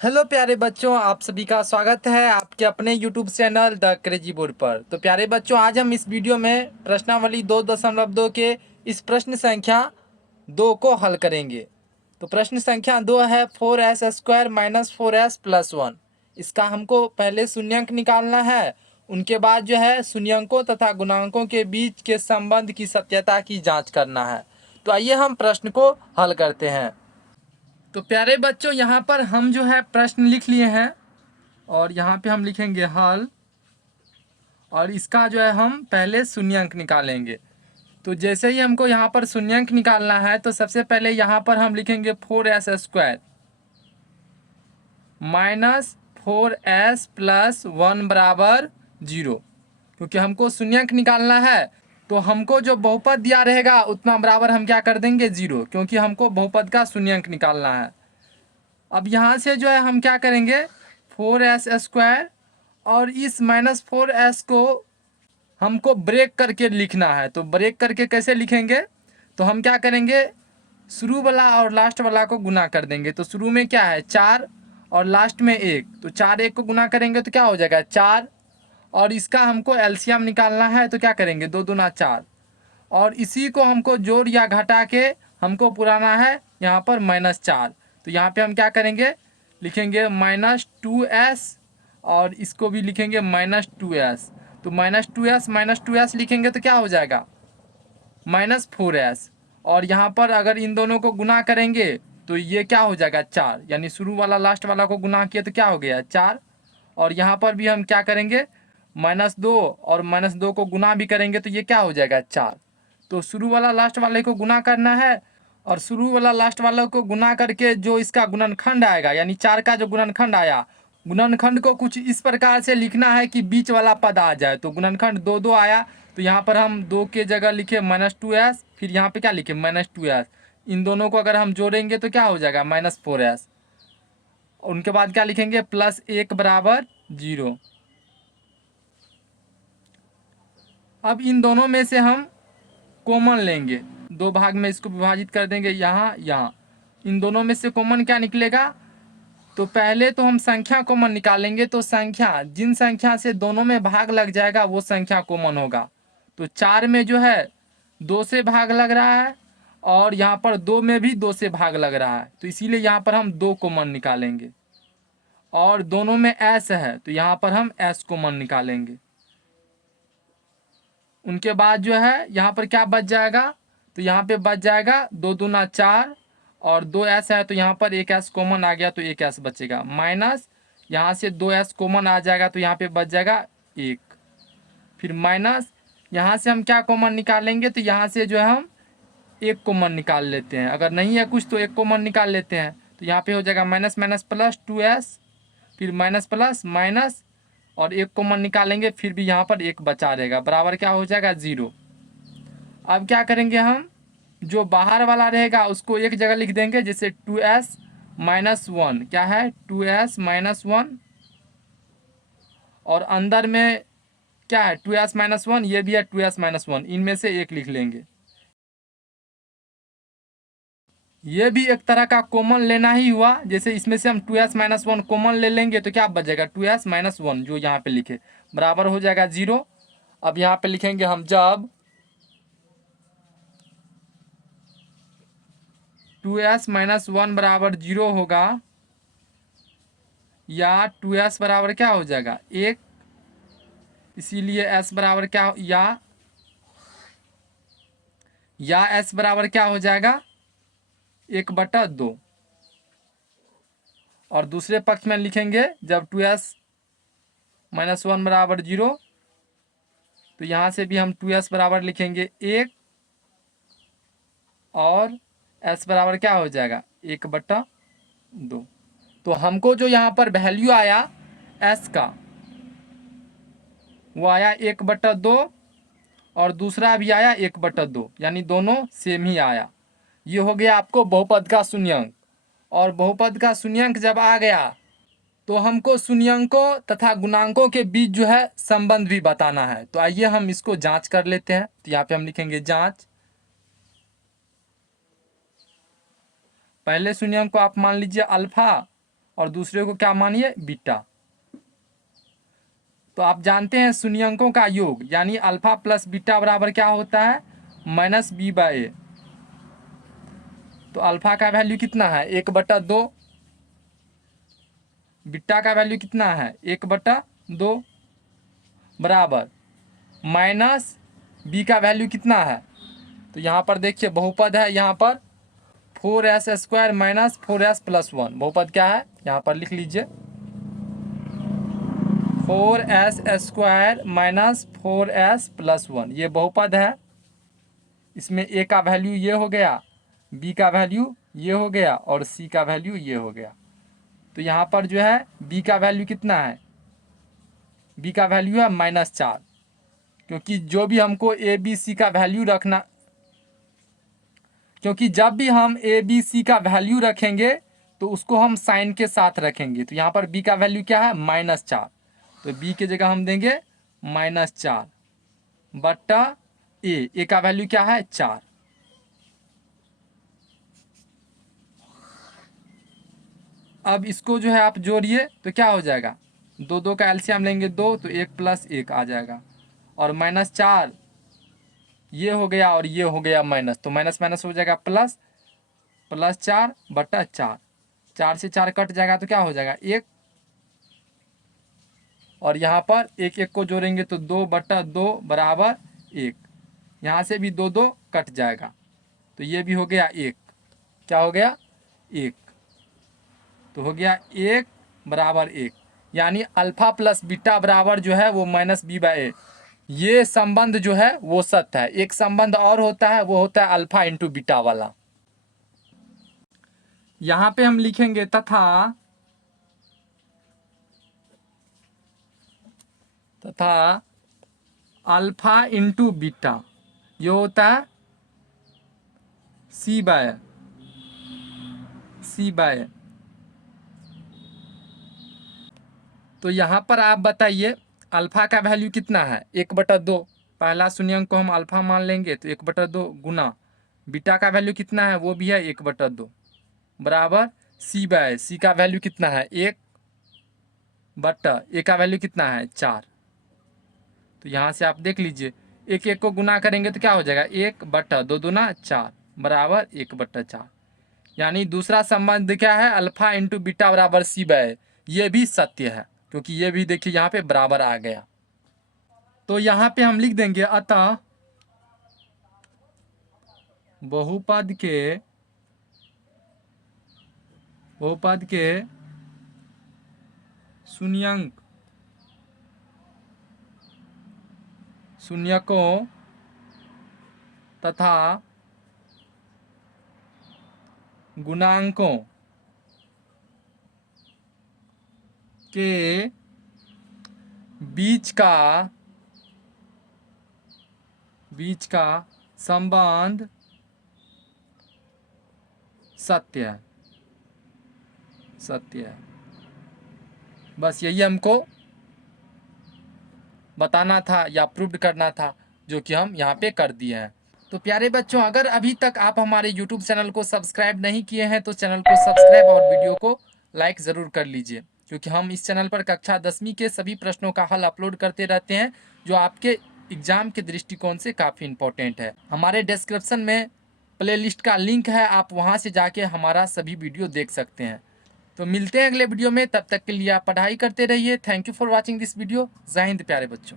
Hello प्यारे बच्चों, आप सभी का स्वागत है आपके अपने YouTube channel the crazy board पर। तो प्यारे बच्चों, आज हम इस वीडियो में प्रश्नावली 2.2 के इस प्रश्न संख्या 2 को हल करेंगे। तो प्रश्न संख्या 2 है 4s² - 4s+1। इसका हमको पहले शून्यंक निकालना है, उनके बाद जो है शून्यंकों तथा गुणांकों के बीच के संबंध की सत्यता की जाँच करना है। तो आइए हम प्रश्न को हल करते हैं। तो प्यारे बच्चों, यहाँ पर हम जो है प्रश्न लिख लिए हैं और यहाँ पे हम लिखेंगे हल, और इसका जो है हम पहले शून्यंक निकालेंगे। तो जैसे ही हमको यहाँ पर शून्यंक निकालना है तो सबसे पहले यहाँ पर हम लिखेंगे 4s² - 4s+1 बराबर 0। क्योंकि हमको शून्यंक निकालना है तो हमको जो बहुपद दिया रहेगा उतना बराबर हम क्या कर देंगे 0, क्योंकि हमको बहुपद का शून्यंक निकालना है। अब यहाँ से जो है हम क्या करेंगे 4s² और इस -4s को हमको ब्रेक करके लिखना है। तो ब्रेक करके कैसे लिखेंगे, तो हम क्या करेंगे शुरू वाला और लास्ट वाला को गुना कर देंगे। तो शुरू में क्या है 4 और लास्ट में 1, तो 4 1 को गुना करेंगे तो क्या हो जाएगा 4। और इसका हमको एलसीएम निकालना है तो क्या करेंगे 2 दूना 4, और इसी को हमको जोड़ या घटा के हमको पुराना है यहाँ पर -4। तो यहाँ पे हम क्या करेंगे लिखेंगे -2s और इसको भी लिखेंगे -2s। तो -2s लिखेंगे तो क्या हो जाएगा -4s। और यहाँ पर अगर इन दोनों को गुना करेंगे तो ये क्या हो जाएगा 4, यानी शुरू वाला लास्ट वाला को गुना किया तो क्या हो गया 4। और यहाँ पर भी हम क्या करेंगे -2 और -2 को गुना भी करेंगे तो ये क्या हो जाएगा 4। तो शुरू वाला लास्ट वाले को गुना करना है, और शुरू वाला लास्ट वाले को गुना करके जो इसका गुणनखंड आएगा, यानी 4 का जो गुणनखंड आया, गुणनखंड को कुछ इस प्रकार से लिखना है कि बीच वाला पद आ जाए। तो गुणनखंड 2 2 आया तो यहाँ पर हम 2 के जगह लिखे -2s, फिर यहाँ पे क्या लिखे -2s। इन दोनों को अगर हम जोड़ेंगे तो क्या हो जाएगा -4s। उनके बाद क्या लिखेंगे +1 बराबर 0। अब इन दोनों में से हम कॉमन लेंगे, 2 भाग में इसको विभाजित कर देंगे, यहाँ यहाँ। इन दोनों में से कॉमन क्या निकलेगा, तो पहले तो हम संख्या कॉमन निकालेंगे। तो संख्या जिन संख्या से दोनों में भाग लग जाएगा वो संख्या कॉमन होगा। तो 4 में जो है 2 से भाग लग रहा है, और यहाँ पर 2 में भी 2 से भाग लग रहा है, तो इसीलिए यहाँ पर हम 2 कॉमन निकालेंगे। और दोनों में s है तो यहाँ पर हम s कॉमन निकालेंगे। उनके बाद जो है यहाँ पर क्या बच जाएगा, तो यहाँ पे बच जाएगा 2 दूना 4 और 2s है तो यहाँ पर 1s कॉमन आ गया तो 1s बचेगा, माइनस यहाँ से 2s कॉमन आ जाएगा तो यहाँ पे बच जाएगा 1। फिर माइनस यहाँ से हम क्या कॉमन निकालेंगे, तो यहाँ से जो है हम 1 कॉमन निकाल लेते हैं, अगर नहीं है कुछ तो 1 कॉमन निकाल लेते हैं। तो यहाँ पे हो जाएगा माइनस माइनस प्लस 2s, फिर माइनस प्लस माइनस और 1 कॉमन निकालेंगे, फिर भी यहाँ पर 1 बचा रहेगा, बराबर क्या हो जाएगा 0। अब क्या करेंगे हम जो बाहर वाला रहेगा उसको एक जगह लिख देंगे, जैसे 2s - 1 क्या है 2s - 1, और अंदर में क्या है 2s - 1, ये भी है 2s - 1, इनमें से एक लिख लेंगे। ये भी एक तरह का कॉमन लेना ही हुआ, जैसे इसमें से हम 2s - 1 कॉमन ले लेंगे तो क्या बचेगा 2s - 1 जो यहाँ पे लिखे बराबर हो जाएगा 0। अब यहाँ पे लिखेंगे हम जब 2s - 1 बराबर 0 होगा, या 2s बराबर क्या हो जाएगा 1, इसीलिए s बराबर क्या या s बराबर क्या हो जाएगा 1/2। और दूसरे पक्ष में लिखेंगे जब 2s - 1 बराबर 0, तो यहाँ से भी हम 2s बराबर लिखेंगे 1, और s बराबर क्या हो जाएगा 1/2। तो हमको जो यहाँ पर वैल्यू आया s का वो आया 1/2, और दूसरा भी आया 1/2, यानी दोनों सेम ही आया। ये हो गया आपको बहुपद का शून्यंक। और बहुपद का शून्यंक जब आ गया तो हमको शून्यंकों तथा गुणांकों के बीच जो है संबंध भी बताना है। तो आइए हम इसको जांच कर लेते हैं। तो यहाँ पे हम लिखेंगे जांच। पहले शून्यंक को आप मान लीजिए अल्फा, और दूसरे को क्या मानिए बीटा। तो आप जानते हैं शून्यंकों का योग यानी अल्फा प्लस बीटा बराबर क्या होता है, माइनस बी बाई ए। तो अल्फा का वैल्यू कितना है, 1/2, बीटा का वैल्यू कितना है, 1/2 बराबर माइनस बी का वैल्यू कितना है। तो यहाँ पर देखिए बहुपद है, यहाँ पर 4s² माइनस 4s + 1 बहुपद क्या है, यहाँ पर लिख लीजिए 4s² माइनस 4s + 1 ये बहुपद है। इसमें ए का वैल्यू ये हो गया, बी का वैल्यू ये हो गया और सी का वैल्यू ये हो गया। तो यहाँ पर जो है बी का वैल्यू कितना है, बी का वैल्यू है -4, क्योंकि जो भी हमको ए बी सी का वैल्यू रखना, क्योंकि जब भी हम ए बी सी का वैल्यू रखेंगे तो उसको हम साइन के साथ रखेंगे। तो यहाँ पर बी का वैल्यू क्या है, -4, तो बी की जगह हम देंगे -4 बट्टा ए का वैल्यू क्या है 4। अब इसको जो है आप जोड़िए तो क्या हो जाएगा, 2 का एलसीएम लेंगे 2 तो 1 + 1 आ जाएगा और -4 ये हो गया और ये हो गया माइनस, तो माइनस माइनस हो जाएगा प्लस, +4/4, 4 से 4 कट जाएगा तो क्या हो जाएगा 1, और यहाँ पर 1 को जोड़ेंगे तो 2/2 बराबर 1, यहाँ से भी 2 कट जाएगा तो ये भी हो गया 1, क्या हो गया 1, तो हो गया 1 बराबर 1, यानी अल्फा प्लस बीटा बराबर जो है वो -b/a। ये संबंध जो है वो सत्य है। एक संबंध और होता है, वो होता है अल्फा इंटू बीटा वाला। यहाँ पे हम लिखेंगे तथा अल्फा इंटू बीटा, ये होता है c/a। तो यहाँ पर आप बताइए अल्फा का वैल्यू कितना है, 1/2, पहला शून्यंक को हम अल्फा मान लेंगे तो 1/2 गुना बीटा का वैल्यू कितना है, वो भी है 1/2 बराबर c/a। सी का वैल्यू कितना है 1 बट्टा ए का वैल्यू कितना है 4। तो यहाँ से आप देख लीजिए 1 को गुना करेंगे तो क्या हो जाएगा 1/2 दूना 4 बराबर 1/4, यानी दूसरा संबंध क्या है, अल्फा इंटू बीटा बराबर c/a। ये भी सत्य है क्योंकि ये भी देखिए यहाँ पे बराबर आ गया। तो यहाँ पे हम लिख देंगे अतः बहुपद के शून्यकों तथा गुणांकों के बीच का संबंध सत्य है। बस यही हमको बताना था या प्रूव करना था, जो कि हम यहाँ पे कर दिए हैं। तो प्यारे बच्चों, अगर अभी तक आप हमारे YouTube चैनल को सब्सक्राइब नहीं किए हैं तो चैनल को सब्सक्राइब और वीडियो को लाइक ज़रूर कर लीजिए, क्योंकि हम इस चैनल पर कक्षा 10वीं के सभी प्रश्नों का हल अपलोड करते रहते हैं, जो आपके एग्ज़ाम के दृष्टिकोण से काफ़ी इम्पोर्टेंट है। हमारे डिस्क्रिप्शन में प्लेलिस्ट का लिंक है, आप वहाँ से जाके हमारा सभी वीडियो देख सकते हैं। तो मिलते हैं अगले वीडियो में, तब तक के लिए आप पढ़ाई करते रहिए। Thank you for watching this video. जय हिंद प्यारे बच्चों।